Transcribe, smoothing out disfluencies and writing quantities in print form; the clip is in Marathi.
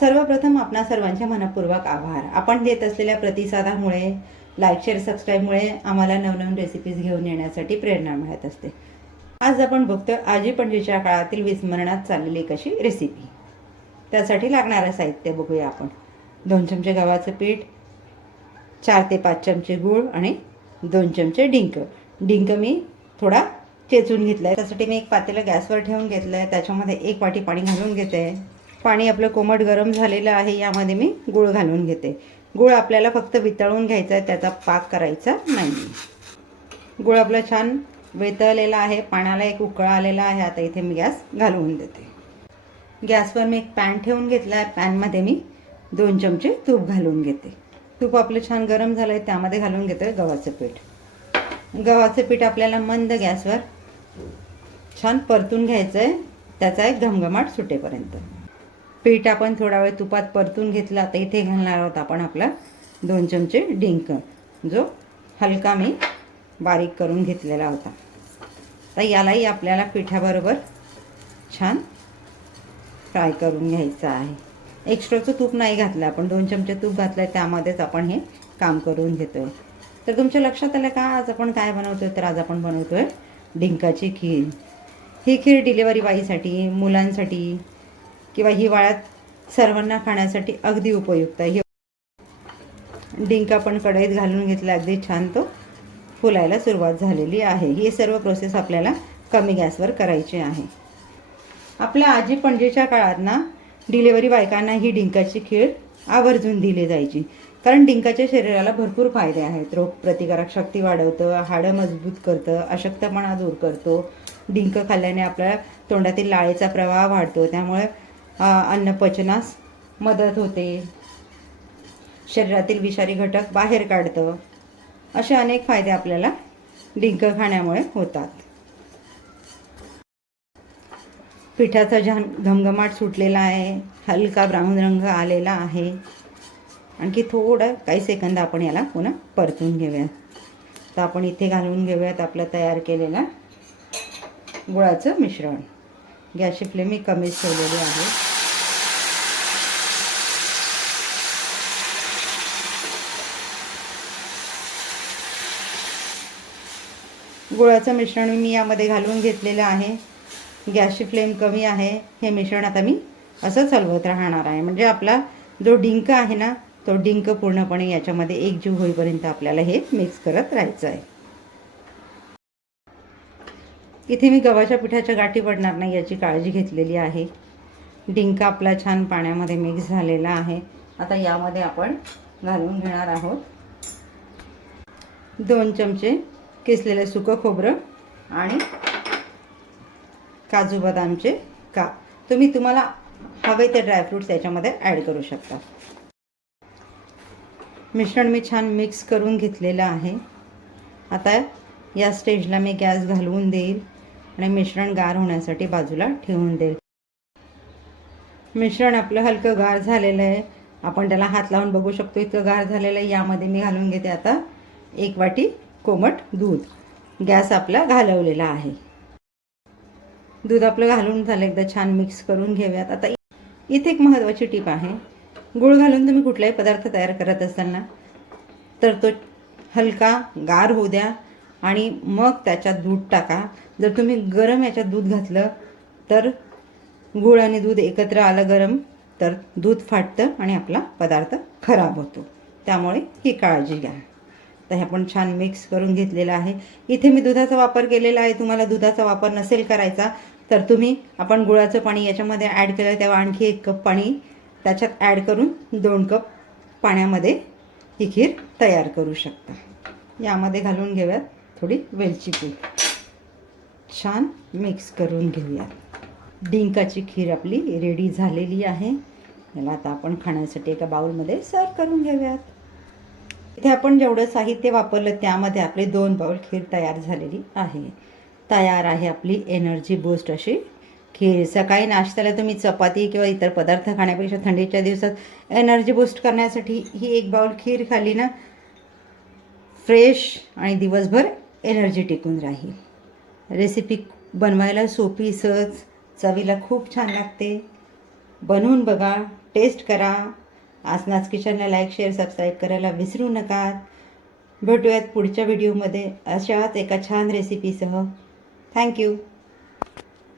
सर्वप्रथम आपणा सर्वांचे मनपूर्वक आभार. आपण देत असलेल्या प्रतिसादामुळे, लाईक शेअर सबस्क्राईबमुळे आम्हाला नवनवीन रेसिपीज घेऊन येण्यासाठी प्रेरणा मिळत असते. आज आपण बघतोय आजी पणजीच्या काळातील विस्मरणात चाललेली एक अशी रेसिपी. त्यासाठी लागणारं साहित्य बघूया आपण. 2 चमचे गव्हाचं पीठ, 4 ते 5 चमचे गूळ आणि 2 चमचे डिंक. डिंक मी थोडा चेचून घेतला आहे. त्यासाठी मी एक पातेलं गॅसवर ठेवून घेतलं आहे. त्याच्यामध्ये 1 वाटी पाणी घालून घेते. पाणी आपलं कोमट गरम झालेलं आहे. यामध्ये मी गूळ घालून घेते. गूळ आपल्याला फक्त वितळून घ्यायचा आहे, त्याचा पाक करायचा नाही. गूळ आपलं छान वितळलेला आहे. पाण्याला एक उकळ आलेला आहे. आता इथे मी गॅस घालवून देते. गॅसवर मी एक पॅन ठेवून घेतला आहे. पॅनमध्ये मी 2 चमचे तूप घालून घेते. तूप आपलं छान गरम झालं आहे, त्यामध्ये घालून घेतोय गव्हाचं पीठ. गव्हाचं पीठ आपल्याला मंद गॅसवर छान परतून घ्यायचं आहे, त्याचा एक घमघमाट सुटेपर्यंत. पीठ आपण थोडा वेळ तुपात परतून घेतला. आता इथे घालणार आहोत आपण आपला 2 चमचे डिंक, जो हलका मी बारीक करून घेतलेला होता. तर यालाही आपल्याला पिठाबरोबर छान फ्राय करून घ्यायचं आहे. एक्स्ट्राचं तूप नाही घातलं आपण, 2 चमचे तूप घातलं आहे, त्यामध्येच आपण हे काम करून घेतो आहे. तर तुमच्या लक्षात आलं का आज आपण काय बनवतो आहे? तर आज आपण बनवतो आहे डिंकाची खीर. ही खीर डिलिव्हरी बाईसाठी, मुलांसाठी किंवा हिवाळ्यात सर्वांना खाण्यासाठी अगदी उपयुक्त आहे. डिंक आपण कढईत घालून घेतला, अगदी छान तो फुलायला सुरुवात झालेली आहे. ही सर्व प्रोसेस आपल्याला कमी गॅसवर करायची आहे. आपल्या आजी पणजीच्या काळात ना डिलिव्हरी बायकांना ही डिंकाची खीर आवर्जून दिली जायची, कारण डिंकाच्या शरीराला भरपूर फायदे आहेत. रोगप्रतिकारक शक्ती वाढवतं, हाडं मजबूत करतं, अशक्तपणा दूर करतो. डिंक खाल्ल्याने आपल्या तोंडातील लाळेचा प्रवाह वाढतो, त्यामुळे अन्न पचनास मदत होते. शरीरातील विषारी घटक बाहेर काढतं. असे अनेक फायदे आपल्याला डिंक खाण्यामुळे होतात. पिठाचा छान घमघमाट सुटलेला आहे, हलका ब्राऊन रंग आलेला आहे. आणखी थोडं काही सेकंद आपण याला पुन्हा परतून घेऊयात. तर आपण इथे घालून घेऊयात आपलं तयार केलेलं गुळाचं मिश्रण. गॅसची फ्लेम मी कमीच ठेवलेली आहे. गुळाचं मिश्रण मी यामध्ये घालून घेतलेलं आहे. गॅसची फ्लेम कमी आहे. हे मिश्रण आता मी असंच हलवत राहणार आहे, म्हणजे आपला जो डिंक आहे ना, तो डिंक पूर्णपणे याच्यामध्ये एकजीव होईपर्यंत आपल्याला हे मिक्स करत राहायचं आहे. इथे मी गव्हाच्या पिठाच्या गाठी पडणार नाही याची काळजी घेतलेली आहे. डिंक आपला छान पाण्यामध्ये मिक्स झालेला आहे. आता यामध्ये आपण घालून घेणार आहोत 2 चमचे किसलेलं सुकं खोबरं आणि काजू बदामचे काप. तुम्हाला हवे ते ड्रायफ्रूट्स याच्यामध्ये ॲड करू शकता. मिश्रण मी छान मिक्स करून घेतलेलं आहे. आता या स्टेजला मी गॅस घालवून देईल आणि मिश्रण गार होण्यासाठी बाजूला ठेवून देईल. मिश्रण आपलं हलकं गार झालेलं आहे. आपण त्याला हात लावून बघू शकतो इतकं गार झालेलं आहे. यामध्ये मी घालून घेते आता 1 वाटी कोमट दूध. गॅस आपला घालवलेला आहे. दूध आपलं घालून झालं, एकदा छान मिक्स करून घेऊयात. आता इथे एक महत्त्वाची टिप आहे. गूळ घालून तुम्ही कुठलाही पदार्थ तयार करत असाल ना, तर तो हलका गार होऊ द्या आणि मग त्याच्यात दूध टाका. जर तुम्ही गरम याच्यात दूध घातलं तर गूळ आणि दूध एकत्र आलं गरम तर दूध फाटतं आणि आपला पदार्थ खराब होतो. त्यामुळे ही काळजी घ्या. तर हे आपण छान मिक्स करून घेतलेलं आहे. इथे मी दुधाचा वापर केलेला आहे. तुम्हाला दुधाचा वापर नसेल करायचा तर आपण गुळाचं पाणी याच्यामध्ये ॲड केलं, तेव्हा आणखी 1 कप पाणी त्याच्यात ॲड करून 2 कप पाण्यामध्ये ही खीर तयार करू शकता. यामध्ये घालून घेऊयात थोडी वेलची पूड. छान मिक्स करून घेऊयात. डिंकाची खीर आपली रेडी झालेली आहे. याला आता आपण खाण्यासाठी एका बाउलमध्ये सर्व करून घेऊयात. इथे आपण जेवढं साहित्य वापरलं त्यामध्ये आपले 2 बाउल खीर तयार झालेली आहे. तयार आहे आपली एनर्जी बूस्ट अशी खीर. सकाळी नाश्त्याला तुम्ही चपाती किंवा इतर पदार्थ खाण्यापेक्षा थंडीच्या दिवसात एनर्जी बूस्ट करण्यासाठी ही 1 बाउल खीर खाल्ली ना, फ्रेश आणि दिवसभर एनर्जी टिकून राहील. रेसिपी बनवायला सोपी, सहज, चवीला खूप छान लागते. बनवून बघा, टेस्ट करा. आसनास किचनला लाईक शेअर सबस्क्राईब करायला विसरू नका. भेटूयात पुढच्या व्हिडिओमध्ये अशाच एका छान रेसिपीसह. थँक्यू.